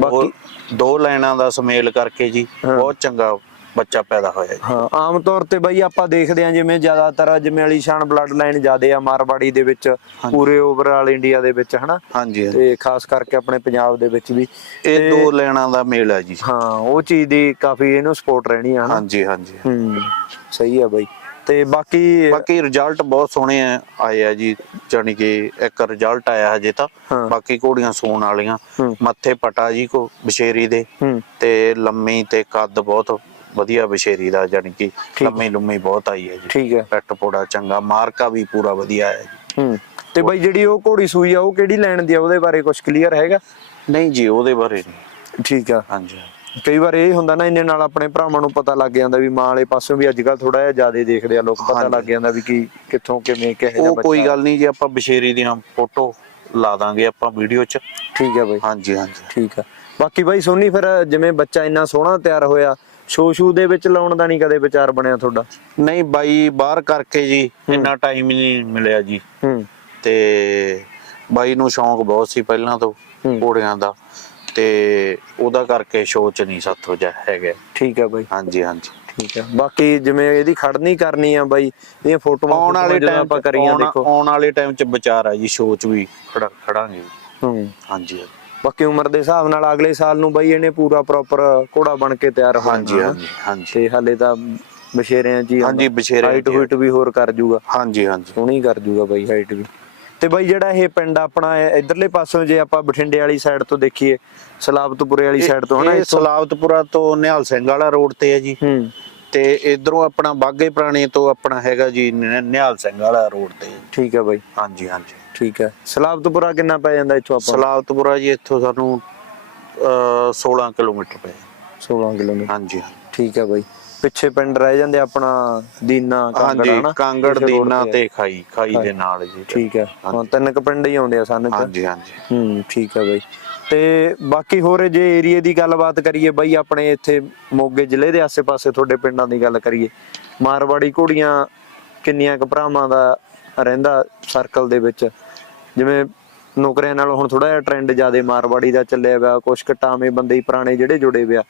ਬਾਕੀ- ਦੋ ਲਾਈਨਾਂ ਦਾ ਸਮੇਲ ਕਰਕੇ ਜੀ। ਬਹੁਤ ਚੰਗਾ ਬੱਚਾ ਪੈਦਾ ਹੋਇਆ ਜੀ। ਹਾਂ ਆਮ ਤੌਰ ਤੇ ਬਾਈ ਆਪਾਂ ਦੇਖਦੇ ਹਾਂ ਜਿਵੇਂ ਜ਼ਿਆਦਾਤਰ ਜਿਵੇਂ ਅਲੀਸ਼ਾਨ ਬਲੱਡ ਲਾਈਨ ਜ਼ਿਆਦੇ ਆ ਮਾਰਵਾੜੀ ਦੇ ਵਿੱਚ ਪੂਰੇ ਓਵਰਆਲ ਇੰਡੀਆ ਦੇ ਵਿੱਚ ਹਨਾ? ਹਾਂਜੀ। ਤੇ ਖਾਸ ਕਰਕੇ ਆਪਣੇ ਪੰਜਾਬ ਦੇ ਵਿੱਚ ਵੀ। ਇਹ ਦੋ ਲਾਈਨਾਂ ਦਾ ਮੇਲ ਹੈ ਜੀ। ਹਾਂ ਉਹ ਚੀਜ਼ ਦੀ ਕਾਫੀ ਇਹਨੂੰ ਸਪੋਰਟ ਰਹਿਣੀ ਆ ਹਾਂਜੀ ਹਾਂਜੀ। ਹੂੰ ਸਹੀ ਆ ਬਾਈ। ਤੇ ਬਾਕੀ ਬਾਕੀ ਰਿਜ਼ਲਟ ਬਹੁਤ ਸੋਹਣੇ ਆ- ਆਏ ਆ ਜੀ ਜਾਣੀ ਕਿ ਇੱਕ ਰਿਜ਼ਲਟ ਆਇਆ ਹਜੇ ਤਾਂ। ਬਾਕੀ ਘੋੜੀਆਂ ਸੂਣ ਵਾਲੀਆਂ। ਮੱਥੇ ਪਟਾ ਜੀ ਕੋ ਬਸ਼ੇਰੀ ਦੇ। ਤੇ ਲੰਮੀ ਤੇ ਕੱਦ ਬਹੁਤ ਵਧੀਆ ਬਸ਼ੇਰੀ ਦਾ ਜਾਣੀ ਕਿ। ਲੰਮੀ ਲੰਮੀ ਬਹੁਤ ਆਈ ਹੈ ਜੀ। ਠੀਕ ਹੈ ਪੈਟ ਪੋੜਾ ਚੰਗਾ ਮਾਰਕਾ ਵੀ ਪੂਰਾ ਵਧੀਆ ਹੈ ਜੀ। ਹੂੰ ਤੇ ਬਾਈ ਜਿਹੜੀ ਉਹ ਘੋੜੀ ਸੂਈ ਆ ਉਹ ਕਿਹੜੀ ਲੈਣ ਦੀ ਆ? ਉਹਦੇ ਬਾਰੇ ਕੁਝ ਕਲੀਅਰ ਹੈਗਾ? ਨਹੀਂ ਜੀ ਉਹਦੇ ਬਾਰੇ ਨਹੀਂ। ਠੀਕ ਆ। ਹਾਂਜੀ ਕਈ ਵਾਰ ਇਹ ਹੁੰਦਾ ਨਾ ਇੰਨੇ ਨਾਲ ਆਪਣੇ ਭਰਾਵਾਂ ਨੂੰ ਪਤਾ ਲੱਗ ਜਾਂਦਾ ਵੀ ਮਾਂ ਵਾਲੇ ਪਾਸੋਂ ਵੀ ਅੱਜ ਕੱਲ ਥੋੜਾ ਜਿਹਾ ਜ਼ਿਆਦਾ ਦੇਖਦੇ ਆ ਲੋਕ ਪਤਾ। ਲੱਗ ਜਾਂਦਾ ਵੀ ਕੀ ਕਿੱਥੋਂ ਕਿਵੇਂ ਕਿਹੋ ਜਿਹਾ ਉਹ ਕੋਈ ਬੱਚਾ। ਗੱਲ ਨਹੀਂ ਜੀ ਆਪਾਂ ਬਸ਼ੇਰੀ ਦੀਆਂ ਫੋਟੋ ਲਾ ਦਾਂਗੇ ਆਪਾਂ ਵੀਡੀਓ 'ਚ। ਠੀਕ ਆ ਬਾਈ। ਹਾਂਜੀ ਹਾਂਜੀ। ਠੀਕ ਆ। ਬਾਕੀ ਬਾਈ ਸੋਨੀ ਫਿਰ ਜਿਵੇਂ ਬੱਚਾ ਇੰਨਾ ਸੋਹਣਾ ਤਿਆਰ ਹੋਇਆ ਸ਼ੋ ਸ਼ੂ ਦੇ ਵਿੱਚ ਲਾਉਣ ਦਾ ਨਹੀਂ ਕਦੇ ਵਿਚਾਰ ਬਣਿਆ ਤੁਹਾਡਾ? ਨਹੀਂ ਬਾਈ ਬਾਹਰ ਕਰਕੇ ਜੀ ਇੰਨਾ ਟਾਈਮ ਹੀ ਨਹੀਂ ਮਿਲਿਆ ਜੀ। ਹੂੰ। ਤੇ ਬਾਈ ਨੂੰ ਸ਼ੌਂਕ ਬਹੁਤ ਸੀ ਪਹਿਲਾਂ ਤੋਂ ਹੂੰ। ਘੋੜਿਆਂ ਦਾ। ਤੇ ਉਹਦਾ ਕਰਕੇ ਸ਼ੋਅ ਚ ਨਹੀਂ ਸਾਥੋਂ ਜਾ ਹੈਗਾ। ਠੀਕ ਆ ਬਾਈ। ਹਾਂਜੀ ਹਾਂਜੀ। ਠੀਕ ਆ। ਬਾਕੀ ਜਿਵੇਂ ਇਹਦੀ ਖੜਨੀ ਕਰਨੀ ਆ ਬਾਈ ਇਹਦੀਆਂ ਫੋਟੋਆਂ ਆਉਣ ਵਾਲੇ ਟਾਈਮ ਆਪਾਂ ਕਰੀਆਂ ਦੇਖੋ। ਆਉਣ ਵਾਲੇ ਟਾਈਮ ਚ ਵਿਚਾਰ ਆ ਜੀ ਸ਼ੋਅ ਚ ਵੀ ਖੜਾ ਖੜਾਂਗੇ। ਹੂੰ। ਹਾਂਜੀ। ਬਾਕੀ ਉਮਰ ਦੇ ਹਿਸਾਬ ਨਾਲ ਅਗਲੇ ਸਾਲ ਨੂੰ ਬਾਈ ਇਹਨੇ ਪੂਰਾ ਪ੍ਰੋਪਰ ਘੋੜਾ ਬਣ ਕੇ ਤਿਆਰ ਹੋ ਹਾਂਜੀ ਹਾਂਜੀ ਹਾਂਜੀ। ਤੇ ਹਾਲੇ ਤਾਂ ਬਸ਼ੇਰਿਆਂ ਜੀ ਹਾਂਜੀ ਬਛੇਰੇ ਹਾਈਟ ਹੁਈਟ ਵੀ ਹੋਰ ਕਰ ਜੂਗਾ। ਹਾਂਜੀ ਹਾਂਜੀ। ਸੋਹਣੀ ਕਰ ਜੂਗਾ ਬਾਈ ਹਾਈਟ ਵੀ। ਤੇ ਬਾਈ ਜਿਹੜਾ ਇਹ ਪਿੰਡ ਆਪਣਾ ਇਧਰਲੇ ਪਾਸੋਂ ਜੇ ਆਪਾਂ ਬਠਿੰਡੇ ਵਾਲੀ ਸਾਈਡ ਤੋਂ ਦੇਖੀਏ ਸਲਾਬਤਪੁਰੇ ਵਾਲੀ ਸਾਈਡ ਤੋਂ ਹਨਾ ਇਹ ਸਲਾਵਤਪੁਰਾ ਤੋਂ ਨਿਹਾਲ ਸਿੰਘ ਵਾਲਾ ਰੋਡ ਤੇ ਹੈ ਜੀ। ਹੂੰ। ਤੇ ਇਧਰੋਂ ਆਪਣਾ ਬਾਗੇ ਪੁਰਾਣੇ ਤੋਂ ਆਪਣਾ ਹੈਗਾ ਜੀ ਨਿਹਾਲ ਸਿੰਘ ਵਾਲਾ ਰੋਡ ਤੇ। ਠੀਕ ਹੈ ਬਾਈ। ਹਾਂਜੀ ਹਾਂਜੀ। ਠੀਕ ਹੈ। ਸਲਾਬਤਪੁਰਾ ਕਿੰਨਾ ਪੈ ਜਾਂਦਾ ਇੱਥੋਂ ਆਪਾਂ ਨੂੰ? ਸਲਾਵਤਪੁਰਾ ਜੀ ਇੱਥੋਂ ਸਾਨੂੰ ਅ 16 ਕਿਲੋਮੀਟਰ ਪਏ 16 ਕਿਲੋਮੀਟਰ। ਹਾਂਜੀ ਠੀਕ ਹੈ ਬਾਈ। ਪਿੱਛੇ ਪਿੰਡ ਰਹਿ ਜਾਂਦੇ ਆਪਣਾ ਦੀਨਾ ਕਾਂਗੜ ਹਨਾ? ਕਾਂਗੜ ਦੀਨਾ ਤੇ ਖਾਈ ਖਾਈ। ਦੇ ਨਾਲ ਜੀ ਠੀਕ ਹੈ। ਹਾਂ ਤਿੰਨ ਕੁ ਪਿੰਡ ਹੀ ਆਉਂਦੇ ਆ ਸਾਨੂੰ ਹਾਂਜੀ ਹਾਂਜੀ। ਹੂੰ ਠੀਕ ਹੈ ਬਾਈ। ਤੇ ਬਾਕੀ ਹੋਰ ਜੇ ਏਰੀਏ ਦੀ ਗੱਲਬਾਤ ਕਰੀਏ ਬਾਈ ਆਪਣੇ ਇੱਥੇ ਮੋਗੇ ਜ਼ਿਲ੍ਹੇ ਦੇ ਆਸੇ-ਪਾਸੇ ਤੁਹਾਡੇ ਪਿੰਡਾਂ ਦੀ ਗੱਲ ਕਰੀਏ ਮਾਰਵਾੜੀ ਘੋੜੀਆਂ ਕਿੰਨੀਆਂ ਕੁ ਭਰਾਵਾਂ ਦਾ ਰਹਿੰਦਾ ਸਰਕਲ ਦੇ ਵਿੱਚ? ਜਿਵੇਂ ਨੌਕਰੀਆਂ ਨਾਲ ਹੁਣ ਥੋੜਾ ਜਿਹਾ ਟ੍ਰੈਂਡ ਜ਼ਿਆਦੇ ਮਾਰਵਾੜੀ ਦਾ ਚੱਲਿਆ ਪਿਆ ਕੁਝ ਕਟਾਵੇਂ ਬੰਦੇ ਹੀ ਪੁਰਾਣੇ ਜਿਹੜੇ ਜੁੜੇ ਪਿਆ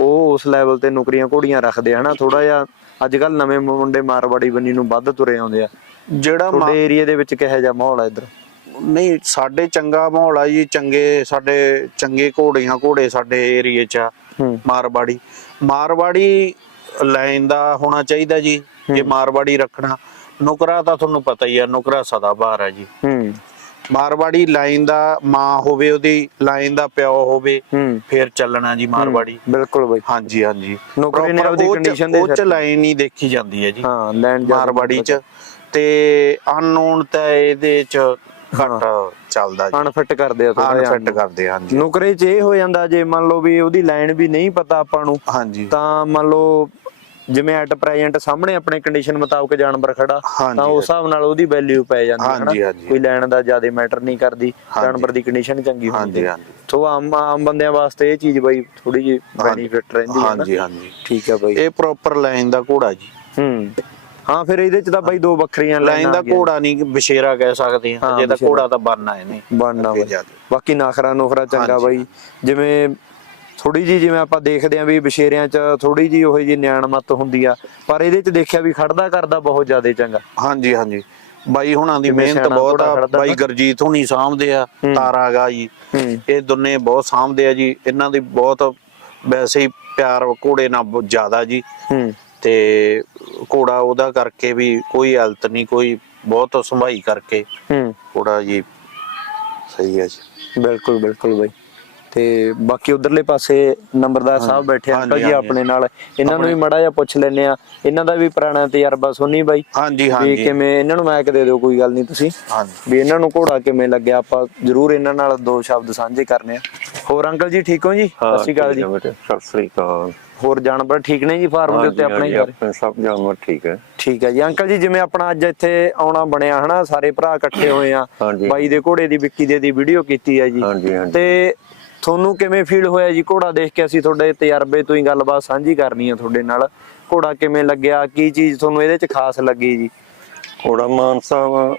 ਉਹ ਉਸ ਲੈਵਲ ਤੇ ਨੌਕਰੀਆਂ ਘੋੜੀਆਂ ਰੱਖਦੇ ਹਨਾ? ਥੋੜਾ ਜਿਹਾ ਅੱਜ ਕੱਲ ਨਵੇਂ ਮੁੰਡੇ ਮਾਰਵਾੜੀ ਬੰਨੀ ਨੂੰ ਵੱਧ ਤੁਰੇ ਆਉਂਦੇ ਆ। ਜਿਹੜਾ ਤੁਹਾਡੇ ਏਰੀਏ ਦੇ ਵਿੱਚ ਕਿਹੋ ਜਿਹਾ ਮਾਹੌਲ ਆ ਇੱਧਰ? ਨਹੀਂ ਸਾਡੇ ਚੰਗਾ ਮਾਹੌਲ ਆ ਜੀ ਚੰਗੇ ਸਾਡੇ ਚੰਗੇ ਘੋੜੀਆਂ ਘੋੜੇ ਸਾਡੇ ਏਰੀਏ 'ਚ ਆ ਮਾਰਵਾੜੀ। ਮਾਰਵਾੜੀ ਲਾਈਨ ਦਾ ਹੋਣਾ ਚਾਹੀਦਾ ਜੀ ਜੇ ਮਾਰਵਾੜੀ ਰੱਖਣਾ। ਨੁਕਰਾ ਤਾਂ ਤੁਹਾਨੂੰ ਪਤਾ ਹੀ ਆ ਨੁਕਰਾ ਸਦਾ ਬਹਾਰ ਆ ਜੀ। ਹੂੰ। ਮਾਰਵਾੜੀ ਲਾਈਨ ਦਾ ਮਾਂ ਹੋਵੇ ਉਹਦੀ ਲਾਈਨ ਦਾ ਪਿਓ ਹੋਵੇ ਹੂੰ। ਫਿਰ ਚੱਲਣਾ ਜੀ ਮਾਰਵਾੜੀ। ਬਿਲਕੁਲ ਬਾਈ। ਹਾਂਜੀ ਹਾਂਜੀ। ਨੌਕਰੀ ਨੇ Proper ਆਪਦੀ ਉਹ 'ਚ- condition ਦੇ ਉਹ ਚ ਸਿਰ। ਲਾਈਨ ਹੀ ਦੇਖੀ ਜਾਂਦੀ ਹੈ ਜੀ ਹਾਂ ਜ਼ਿਆਦਾ ਮਾਰਵਾੜੀ ਚ। ਤੇ ਅਨਨੋਨ ਤਾਂ ਇਹਦੇ ਚ ਘੱਟ ਚੱਲਦਾ ਜੀ। ਅਨਫਿਟ ਕਰਦੇ ਆ ਥੋੜਾ ਅਨਫਿਟ ਕਰਦੇ ਹਾਂਜੀ। ਨੌਕਰੀ 'ਚ ਇਹ ਹੋ ਜਾਂਦਾ ਜੇ ਮੰਨ ਲਓ ਵੀ ਉਹਦੀ ਲਾਈਨ ਵੀ ਨਹੀਂ ਪਤਾ ਆਪਾਂ ਨੂੰ ਹਾਂਜੀ। ਤਾਂ ਮੰਨ ਲਓ ਜਿਵੇਂ ਐਟ ਪ੍ਰੈਜ਼ੈਂਟ ਸਾਹਮਣੇ ਆਪਣੇ ਕੰਡੀਸ਼ਨ ਮੁਤਾਬਕ ਜਾਨਵਰ ਖੜਾ ਤਾਂ ਉਸ ਹਿਸਾਬ ਨਾਲ ਉਹਦੀ ਵੈਲਿਊ ਪੈ ਜਾਂਦੀ ਹੈ। ਕੋਈ ਲੈਣ ਦਾ ਜ਼ਿਆਦਾ ਮੈਟਰ ਨਹੀਂ ਕਰਦੀ। ਜਾਨਵਰ ਦੀ ਕੰਡੀਸ਼ਨ ਚੰਗੀ ਹੁੰਦੀ ਹੈ। ਸੋ ਆਮ ਆਮ ਬੰਦਿਆਂ ਵਾਸਤੇ ਇਹ ਚੀਜ਼ ਬਾਈ ਥੋੜੀ ਜਿਹੀ ਬੈਨੀਫਿਟ ਰਹਿੰਦੀ ਹੈ ਹਾਂਜੀ ਹਾਂਜੀ। ਠੀਕ ਹੈ ਬਾਈ। ਇਹ ਪ੍ਰੋਪਰ ਲਾਈਨ ਦਾ ਘੋੜਾ ਜੀ। ਹੂੰ। ਹਾਂ ਫਿਰ ਇਹਦੇ ਚ ਤਾਂ ਬਾਈ ਦੋ ਵੱਖਰੀਆਂ ਲਾਈਨ ਦਾ ਆ। ਘੋੜਾ ਨਹੀਂ ਬਸ਼ੇਰਾ ਕਹਿ ਸਕਦੇ ਹਾਂ। ਜੇ ਤਾਂ। ਘੋੜਾ ਤਾਂ ਬਣਨਾ ਇਹਨੇ। ਬਣਨਾ। ਬਾਕੀ ਨਖਰਾ ਨੁਖਰਾ ਚੰਗਾ। ਬਾਈ। ਜਿਵੇਂ ਥੋੜੀ ਜੀ ਜਿਵੇਂ ਆਪਾਂ ਦੇਖਦੇ ਆਂ ਵੀ ਬਸ਼ੇਰਿਆਂ ਚ ਥੋੜੀ ਜੀ ਉਹੋ ਜੀ ਨਿਆਣਮਤ ਹੁੰਦੀ ਆ ਪਰ ਇਹਦੇ ਚ ਦੇਖਿਆ ਵੀ ਖੜਦਾ ਕਰਦਾ ਬਹੁਤ ਜ਼ਿਆਦਾ ਚੰਗਾ। ਹਾਂਜੀ ਹਾਂਜੀ। ਬਾਈ ਹੁਣਾਂ ਦੀ ਮਿਹਨਤ ਬਹੁਤ ਆ ਬਾਈ। ਗਰਜੀਤ ਹੁਣੀ ਸਾਂਭਦੇ ਆ ਹੂੰ। ਤਾਰਾ ਗਾ ਜੀ। ਇਹ ਦੋਨੇ ਬਹੁਤ ਸਾਂਭਦੇ ਆ ਜੀ। ਇਹਨਾਂ ਦੀ ਬਹੁਤ ਵੈਸੇ ਹੀ ਪਿਆਰ ਘੋੜੇ ਨਾਲ ਬਹੁਤ ਜ਼ਿਆਦਾ ਜੀ। ਤੇ ਘੋੜਾ ਉਹਦਾ ਕਰਕੇ ਵੀ ਕੋਈ ਹਾਲਤ ਨਹੀਂ ਕੋਈ ਬਹੁਤ ਸੰਭਾਈ ਕਰਕੇ। ਘੋੜਾ ਜੀ ਸਹੀ ਹੈ ਜੀ। ਬਿਲਕੁਲ ਬਿਲਕੁਲ ਬਾਈ। ਤੇ ਬਾਕੀ ਉਧਰਲੇ ਪਾਸੇ ਨੰਬਰਦਾਰ ਸਾਹਿਬ ਬੈਠੇ ਆ ਹਾਂਜੀ, ਜੀ। ਆਪਣੇ ਨਾਲ। ਇਹਨਾਂ ਨੂੰ ਵੀ ਮੜਾ ਜਿਹਾ ਪੁੱਛ ਲੈਨੇ ਆ ਇਹਨਾਂ ਦਾ ਵੀ ਪੁਰਾਣਾ ਤਜਰਬਾ ਸੁਣੀ ਬਾਈ। ਹਾਂਜੀ ਵੀ ਹਾਂਜੀ। ਕਿਵੇਂ ਇਹਨਾਂ ਨੂੰ ਮੈਕ ਦੇ ਦਿਓ ਕੋਈ ਗੱਲ ਨਹੀਂ ਤੁਸੀਂ। ਹਾਂਜੀ। ਵੀ ਇਹਨਾਂ ਨੂੰ ਘੋੜਾ ਕਿਵੇਂ ਲੱਗਿਆ ਆਪਾਂ ਜਰੂਰ ਇਹਨਾਂ ਨਾਲ ਦੋ ਸ਼ਬਦ ਸਾਂਝੇ ਕਰਨੇ ਆ। ਹੋਰ ਅੰਕਲ ਜੀ ਠੀਕ ਹੋ ਜੀ? ਸਤਿ ਸ਼੍ਰੀ ਅਕਾਲ ਜੀ। ਸਤਿ ਸ੍ਰੀ ਅਕਾਲ। ਹੋਰ ਜਾਨਵਰ ਠੀਕ ਨੇ ਜੀ ਫਾਰਮ ਦੇ ਉੱਤੇ ਆਪਣੇ ਆਪਣੇ ਸਭ ਜਾਨਵਰ ਠੀਕ ਹੈ। ਠੀਕ ਹੈ ਜੀ। ਅੰਕਲ ਜੀ ਜਿਵੇਂ ਆਪਣਾ ਅੱਜ ਇੱਥੇ ਆਉਣਾ ਬਣਿਆ ਹਨਾ ਸਾਰੇ ਭਰਾ ਇਕੱਠੇ ਹੋਏ ਆ। ਬਾਈ ਦੇ ਘੋੜੇ ਦੀ ਵਿੱਕੀ ਦੇ ਦੀ ਵੀਡੀਓ ਕੀਤੀ ਹੈ ਜੀ। ਤੇ ਤੁਹਾਨੂੰ ਕਿਵੇਂ ਫੀਲ ਹੋਇਆ ਜੀ? ਘੋੜਾ ਦੇਖ ਕੇ ਅਸੀਂ ਤੁਹਾਡੇ ਤਜਰਬੇ ਤੋਂ ਹੀ ਗੱਲਬਾਤ ਸਾਂਝੀ ਕਰਨੀ ਆ ਤੁਹਾਡੇ ਨਾਲ। ਘੋੜਾ ਕਿਵੇਂ ਲੱਗਿਆ? ਕੀ ਚੀਜ਼ ਤੁਹਾਨੂੰ ਇਹਦੇ ਚ ਖਾਸ ਲੱਗੀ ਜੀ? ਘੋੜਾ ਮਾਨ ਸਾਹਿਬ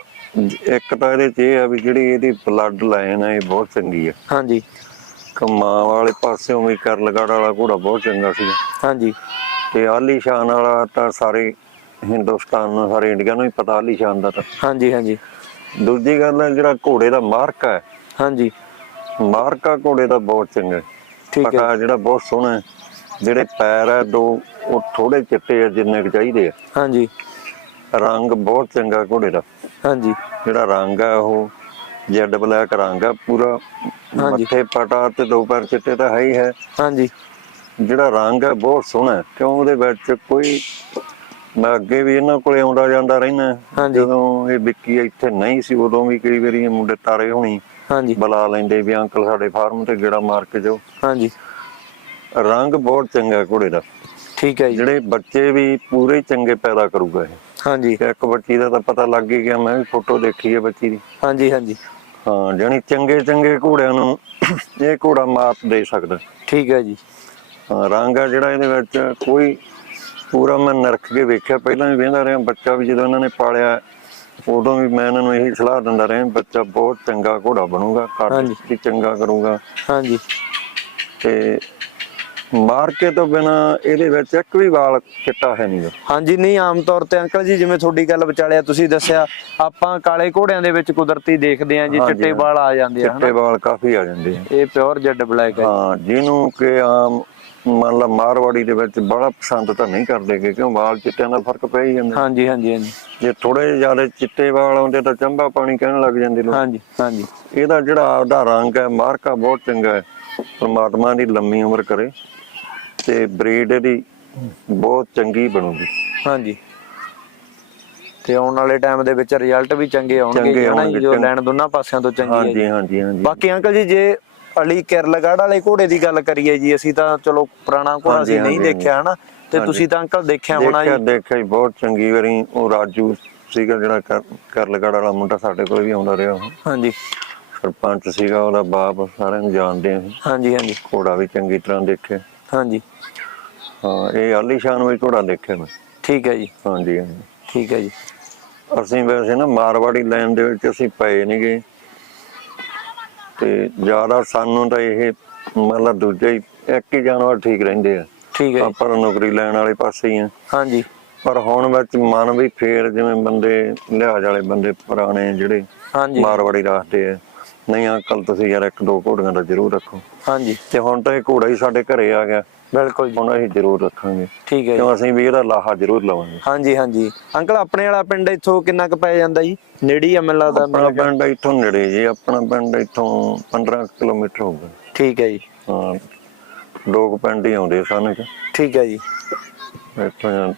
ਇੱਕ ਤਾਂ ਇਹਦੇ ਚ ਇਹ ਆ ਵੀ ਜਿਹੜੀ ਇਹਦੀ ਬਲੱਡ ਲਾਈਨ ਹੈ ਇਹ ਬਹੁਤ ਚੰਗੀ ਹੈ ਹਾਂਜੀ। ਕਮਾਂ ਵਾਲੇ ਪਾਸਿਓਂ ਵੀ ਕਰ ਲਗਾੜ ਵਾਲਾ ਘੋੜਾ ਬਹੁਤ ਚੰਗਾ ਸੀ ਹਾਂਜੀ। ਤੇ ਆਲੀ ਸ਼ਾਨ ਵਾਲਾ ਤਾਂ ਸਾਰੇ ਹਿੰਦੁਸਤਾਨ ਨੂੰ ਸਾਰੇ ਇੰਡੀਆ ਨੂੰ ਹੀ ਪਤਾ ਆਲੀ ਸ਼ਾਨ ਦਾ ਤਾਂ। ਹਾਂਜੀ ਹਾਂਜੀ। ਦੂਜੀ ਗੱਲ ਹੈ ਜਿਹੜਾ ਘੋੜੇ ਦਾ ਮਾਰਕ ਹੈ ਹਾਂਜੀ। ਮਾਰਕਾ ਘੋੜੇ ਦਾ ਬਹੁਤ ਚੰਗਾ। ਠੀਕ ਹੈ। ਜਿਹੜਾ ਬਹੁਤ ਸੋਹਣਾ ਹੈ ਜਿਹੜੇ ਪੈਰ ਹੈ ਦੋ ਉਹ ਥੋੜੇ ਚਿੱਟੇ ਆ ਜਿੰਨੇ ਕੁ ਚਾਹੀਦੇ ਆ। ਹਾਂਜੀ। ਰੰਗ ਬਹੁਤ ਚੰਗਾ ਘੋੜੇ ਦਾ। ਹਾਂਜੀ। ਜਿਹੜਾ ਰੰਗ ਹੈ ਉਹ ਜੈਡ ਬਲੈਕ ਰੰਗ ਹੈ ਪੂਰਾ। ਹਾਂਜੀ। ਮੱਥੇ ਪਟਾ ਤੇ ਦੋ ਪੈਰ ਚਿੱਟੇ ਤਾਂ ਹੈ ਹੀ ਹੈ। ਹਾਂਜੀ। ਜਿਹੜਾ ਰੰਗ ਹੈ ਬਹੁਤ ਸੋਹਣਾ ਹੈ ਕਿਉਂ ਉਹਦੇ ਵਿੱਚ ਕੋਈ ਮੈਂ ਅੱਗੇ ਵੀ ਇਹਨਾਂ ਕੋਲੇ ਆਉਂਦਾ ਜਾਂਦਾ ਰਹਿਣਾ। ਜਦੋਂ ਇਹ ਵਿੱਕੀ ਇੱਥੇ ਨਹੀਂ ਸੀ ਉਦੋਂ ਵੀ ਕਈ ਵਾਰੀ ਇਹ ਮੁੰਡੇ ਤਾਰੇ ਹੋਣੀ। ਹਾਂਜੀ। ਬੁਲਾ ਲੈਂਦੇ ਵੀ ਅੰਕਲ ਸਾਡੇ ਫਾਰਮ ਤੇ ਗੇੜਾ ਮਾਰ ਕੇ ਜਾਓ। ਹਾਂਜੀ। ਰੰਗ ਬਹੁਤ ਚੰਗਾ ਘੋੜੇ ਦਾ। ਠੀਕ ਹੈ ਜੀ। ਜਿਹੜੇ ਬੱਚੇ ਵੀ ਪੂਰੇ ਚੰਗੇ ਪੈਦਾ ਕਰੂਗਾ ਇਹ। ਹਾਂਜੀ। ਇੱਕ ਬੱਚੀ ਦਾ ਤਾਂ ਪਤਾ ਲੱਗ ਹੀ ਗਿਆ ਮੈਂ ਵੀ ਫੋਟੋ ਦੇਖੀ ਹੈ ਬੱਚੀ ਦੀ। ਹਾਂਜੀ ਹਾਂਜੀ। ਹਾਂ ਜਾਨੀ ਚੰਗੇ ਚੰਗੇ ਘੋੜਿਆਂ ਨੂੰ ਇਹ ਘੋੜਾ ਮਾਤ ਦੇ ਸਕਦਾ। ਠੀਕ ਹੈ ਜੀ। ਹਾਂ ਰੰਗ ਆ ਜਿਹੜਾ ਇਹਦੇ ਵਿੱਚ ਕੋਈ ਪੂਰਾ ਮੈਂ ਨਰਖ ਕੇ ਵੇਖਿਆ ਪਹਿਲਾਂ ਵੀ ਵੇਂਦਾ ਰਿਹਾ ਬੱਚਾ ਵੀ ਜਦੋਂ ਇਹਨਾਂ ਨੇ ਪਾਲਿਆ ਉਦੋਂ ਵੀ ਮੈਂ ਇਹਨਾਂ ਨੂੰ ਇਹੀ ਸਲਾਹ ਦਿੰਦਾ ਰਿਹਾ ਬੱਚਾ ਬਹੁਤ ਚੰਗਾ ਘੋੜਾ ਬਣੂਗਾ ਵੀ ਚੰਗਾ ਕਰੂਗਾ। ਹਾਂਜੀ। ਤੇ ਮਾਰਕੇ ਤੋਂ ਬਿਨਾ ਇਹਦੇ ਵਿੱਚ ਇੱਕ ਵੀ ਵਾਲ ਚਿੱਟਾ ਹੈ ਨਹੀਂਗਾ ਹਾਂਜੀ ਨਹੀਂ ਆਮ ਤੌਰ ਤੇ ਅੰਕਲ ਜੀ ਜਿਵੇਂ ਤੁਹਾਡੀ ਗੱਲ ਵਿਚਾਲਿਆ ਤੁਸੀਂ ਦੱਸਿਆ ਆਪਾਂ ਕਾਲੇ ਘੋੜਿਆਂ ਦੇ ਵਿੱਚ ਕੁਦਰਤੀ ਦੇਖਦੇ ਆਂ ਜੀ ਚਿੱਟੇ। ਵਾਲ ਆ ਜਾਂਦੇ ਆ ਚਿੱਟੇ ਵਾਲ ਕਾਫੀ ਆ ਜਾਂਦੇ ਆ। ਇਹ ਪਿਓਰ ਜੈਡ ਬਲੈਕ ਹੈ। ਹਾਂ ਜਿਹਨੂੰ ਕਿ ਆਮ ਮੰਨ ਲਾ ਮਾਰਵਾੜੀ ਦੇ ਵਿੱਚ ਬੜਾ ਪਸੰਦ ਤਾਂ ਨਹੀਂ ਕਰਦੇ ਗੇ, ਕਿਉਂ ਵਾਲ ਚਿੱਟਿਆਂ ਦਾ ਫ਼ਰਕ ਪੈ ਹੀ ਜਾਂਦਾ। ਹਾਂਜੀ ਹਾਂਜੀ ਹਾਂਜੀ। ਜੇ ਥੋੜੇ ਜ਼ਿਆਦਾ ਚਿੱਟੇ ਵਾਲ ਆਉਂਦੇ ਤਾਂ ਚੰਬਾ ਪਾਣੀ ਕਹਿਣ ਲੱਗ ਜਾਂਦੇ ਲੋਕ। ਹਾਂਜੀ ਹਾਂਜੀ। ਇਹਦਾ ਜਿਹੜਾ ਆਪਦਾ ਰੰਗ ਹੈ ਮਾਰਕਾ ਬਹੁਤ ਚੰਗਾ ਹੈ। ਪਰਮਾਤਮਾ ਦੀ ਲੰਮੀ ਉਮਰ ਕਰੇ ਤੇ ਬਰੀਡ ਇਹਦੀ ਬਹੁਤ ਚੰਗੀ ਬਣੂਗੀ। ਹਾਂਜੀ। ਤੇ ਆਉਣ ਵਾਲੇ ਟਾਈਮ ਦੇ ਵਿੱਚ ਰਿਜ਼ਲਟ ਵੀ ਚੰਗੇ ਆਉਣਗੇ ਜੀ, ਹਨਾ। ਲੈਣ ਦੋਨਾਂ ਪਾਸਿਆਂ ਤੋਂ ਚੰਗੀ ਹੈ ਹਾਂਜੀ ਹਾਂਜੀ ਹਾਂਜੀ। ਬਾਕੀ ਅੰਕਲ ਜੀ ਜੇ ਅਲੀ ਕਿਰਲਗੜ ਵਾਲੇ ਘੋੜੇ ਦੀ ਗੱਲ ਕਰੀਏ ਜੀ ਅਸੀਂ ਤਾਂ ਚਲੋ ਪੁਰਾਣਾ ਘੋੜਾ ਸੀ ਨਹੀਂ ਦੇਖਿਆ ਹਨਾ ਤੇ। ਤੁਸੀਂ ਤਾਂ ਅੰਕਲ ਦੇਖਿਆ ਹੋਣਾ ਜੀ। ਦੇਖਿਆ ਹੀ ਬਹੁਤ ਚੰਗੀ ਵਾਰੀ ਉਹ ਰਾਜੂ ਸੀਗਾ ਜਿਹੜਾ ਕਰ ਕਰਲਗੜ ਵਾਲਾ ਮੁੰਡਾ ਸਾਡੇ ਕੋਲ ਵੀ ਆਉਂਦਾ ਰਿਹਾ ਹਾਂਜੀ। ਸਰਪੰਚ ਸੀਗਾ ਉਹਦਾ ਬਾਪ ਸਾਰਿਆਂ ਨੂੰ ਜਾਣਦੇ ਆ। ਹਾਂਜੀ ਹਾਂਜੀ। ਘੋੜਾ ਵੀ ਚੰਗੀ ਤਰ੍ਹਾਂ ਦੇਖਿਆ। ਹਾਂਜੀ। ਹਾਂ ਇਹ ਆਲੀਸ਼ਾਨ ਵੀ ਘੋੜਾ ਦੇਖਿਆ ਮੈਂ। ਠੀਕ ਹੈ ਜੀ। ਹਾਂਜੀ ਹਾਂਜੀ। ਠੀਕ ਹੈ ਜੀ। ਅਸੀਂ ਵੈਸੇ ਨਾ ਮਾਰਵਾੜੀ ਲਾਈਨ ਦੇ ਵਿੱਚ ਅਸੀਂ ਪਏ ਨਹੀਂਗੇ ਤੇ ਜ਼ਿਆਦਾ ਸਾਨੂੰ ਤਾਂ ਇਹ ਮਤਲਬ ਦੂਜੇ ਹੀ ਇੱਕ ਹੀ ਜਾਨਵਰ ਠੀਕ ਰਹਿੰਦੇ ਆ। ਠੀਕ ਹੈ ਜੀ। ਆਪਾਂ ਤਾਂ ਨੌਕਰੀ ਲੈਣ ਵਾਲੇ ਪਾਸੇ ਹੀ ਆ। ਹਾਂਜੀ। ਪਰ ਹੁਣ ਵਿੱਚ ਮਨ ਵੀ ਫੇਰ ਜਿਵੇਂ ਬੰਦੇ ਲਿਹਾਜ਼ ਵਾਲੇ ਬੰਦੇ ਪੁਰਾਣੇ ਜਿਹੜੇ ਹਾਂਜੀ। ਮਾਰਵਾੜੀ ਰੱਖਦੇ ਆ। ਨਹੀਂ ਅੰਕਲ ਤੁਸੀਂ ਯਾਰ ਇੱਕ ਦੋ ਘੋੜੀਆਂ ਦਾ ਜ਼ਰੂਰ ਰੱਖੋ। ਹਾਂਜੀ। ਤੇ ਹੁਣ ਤਾਂ ਇਹ ਘੋੜਾ ਹੀ ਸਾਡੇ ਘਰੇ ਆ ਗਿਆ। ਬਿਲਕੁਲ ਜੀ। ਹੁਣ ਅਸੀਂ ਜ਼ਰੂਰ ਰੱਖਾਂਗੇ। ਠੀਕ ਹੈ ਜੀ। ਕਿਉਂ ਅਸੀਂ ਵੀ ਇਹਦਾ ਲਾਹਾ ਜ਼ਰੂਰ ਲਵਾਂਗੇ। ਹਾਂਜੀ ਹਾਂਜੀ। ਅੰਕਲ ਆਪਣੇ ਵਾਲਾ ਪਿੰਡ ਇੱਥੋਂ ਕਿੰਨਾ ਕੁ ਪੈ ਜਾਂਦਾ ਜੀ? ਨੇੜੇ ਹੀ ਆ ਮੈਨੂੰ ਲੱਗਦਾ ਆਪਣਾ ਪਿੰਡ ਇੱਥੋਂ ਨੇੜੇ ਜੀ। ਆਪਣਾ ਪਿੰਡ ਇੱਥੋਂ 15 ਕਿਲੋਮੀਟਰ ਹੋਊਗਾ। ਠੀਕ ਹੈ ਜੀ। ਹਾਂ। ਦੋ ਕੁ ਪਿੰਡ ਹੀ ਆਉਂਦੇ ਸਾਨੂੰ ਠੀਕ ਹੈ ਜੀ। ਇੱਥੋਂ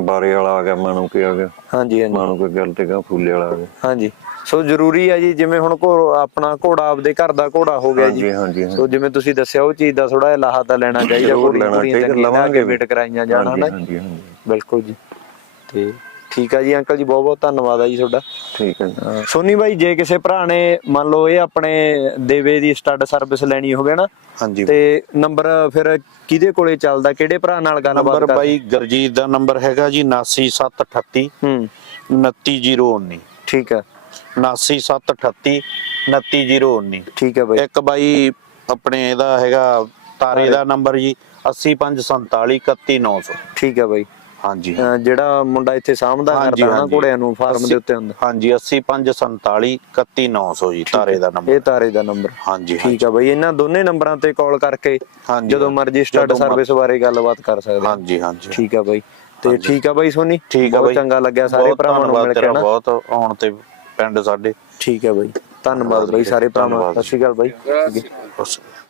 ਬਾਰੇ ਵਾਲਾ ਆ ਗਿਆ ਮਾਨੂੰ ਕੀ ਆ ਗਿਆ। ਹਾਂਜੀ ਹਾਂਜੀ। ਮਾਨੂੰ ਕੋਈ ਗੱਲ ਤੇ ਗਾ ਫੂਲੇ ਵਾਲਾ ਆ ਗਿਆ। ਹਾਂਜੀ। ਸੋ ਜ਼ਰੂਰੀ ਹੈ ਜੀ ਜਿਵੇਂ ਹੁਣ ਘੋ ਆਪਣਾ ਘੋੜਾ ਆਪਦੇ ਘਰ ਦਾ ਘੋੜਾ ਹੋ ਗਿਆ ਜੀ। ਹਾਂਜੀ ਹਾਂਜੀ ਹਾਂਜੀ। ਸੋ ਜਿਵੇਂ ਤੁਸੀਂ ਦੱਸਿਆ ਉਹ ਚੀਜ਼ ਦਾ ਥੋੜਾ ਜਿਹਾ ਲਾਹਾ ਤਾਂ ਲੈਣਾ ਚਾਹੀਦਾ ਜ਼ਰੂਰ ਲੈਣਾ ਚਾਹੀਦਾ, ਲਵਾਂਗੇ। ਕੇ। ਵੇਟ ਕਰਾਈਆਂ ਜਾਣ ਹਨਾ? ਹਾਂਜੀ ਹਾਂਜੀ। ਬਿਲਕੁਲ ਜੀ। ਤੇ ਠੀਕ ਆ ਜੀ ਅੰਕਲ ਜੀ ਬਹੁਤ ਬਹੁਤ ਧੰਨਵਾਦ ਆ ਜੀ ਤੁਹਾਡਾ। ਠੀਕ ਹੈ ਜੀ। ਸੋਨੀ ਬਾਈ ਜੇ ਕਿਸੇ ਭਰਾ ਨੇ ਮੰਨ ਲਓ ਇਹ ਆਪਣੇ ਦੇਵੇ ਦੀ ਸਟੱਡ ਸਰਵਿਸ ਲੈਣੀ ਹੋਵੇ ਨਾ ਹਾਂਜੀ। ਤੇ ਨੰਬਰ ਫਿਰ ਕਿਹਦੇ ਕੋਲੇ ਚੱਲਦਾ ਕਿਹੜੇ ਭਰਾ ਨਾਲ ਗੱਲਬਾਤ ਨੰਬਰ ਬਾਈ ਗਰਜੀਤ ਦਾ ਨੰਬਰ ਹੈਗਾ ਜੀ 89738 ਹੂੰ। 29019 ਠੀਕ ਹੈ 89738 29019 ਠੀਕ ਹੈ ਬਾਈ। ਇੱਕ ਬਾਈ ਆਪਣੇ ਇਹਦਾ ਹੈਗਾ ਤਾਰੇ ਦਾ ਨੰਬਰ ਜੀ 854431900 ਠੀਕ ਹੈ ਬਾਈ। ਹਾਂਜੀ। ਅਹ ਜਿਹੜਾ ਮੁੰਡਾ ਇੱਥੇ ਸਾਹਮਣਾ ਹਾਂਜੀ, ਕਰਦਾ ਨਾ ਹਾਂਜੀ। ਘੋੜਿਆਂ ਨੂੰ ਫਾਰਮ ਦੇ ਉੱਤੇ ਹੁੰਦਾ। ਹਾਂਜੀ 854431900 ਜੀ ਤਾਰੇ ਦਾ ਨੰਬਰ। ਇਹ ਤਾਰੇ ਦਾ ਨੰਬਰ। ਹਾਂਜੀ ਠੀਕ ਆ ਬਈ। ਇਹਨਾਂ ਦੋਨੇ ਨੰਬਰਾਂ ਤੇ ਕਾਲ ਕਰਕੇ ਜਦੋਂ ਮਰਜ਼ੀ ਸਰਵਿਸ ਬਾਰੇ ਗੱਲਬਾਤ ਕਰ ਸਕਦੇ। ਹਾਂਜੀ ਹਾਂਜੀ। ਠੀਕ ਆ ਬਾਈ। ਤੇ ਠੀਕ ਆ ਬਾਈ ਸੋਨੀ। ਠੀਕ ਆ ਬਾਈ। ਚੰਗਾ ਲੱਗਿਆ ਸਾਰੇ ਬਹੁਤ ਭਰਾਵਾਂ ਨੂੰ ਧੰਨਵਾਦ ਮਿਲ ਕੇ ਤੇਰਾ। ਨਾ। ਬਹੁਤ ਆਉਣ ਤੇ ਪਿੰਡ ਸਾਡੇ। ਠੀਕ ਆ ਬਾਈ। ਧੰਨਵਾਦ ਬਾਈ ਸਾਰੇ ਭਰਾਵਾਂ। ਸਤਿ ਸ਼੍ਰੀ ਅਕਾਲ ਬਾਈ। ਬਸ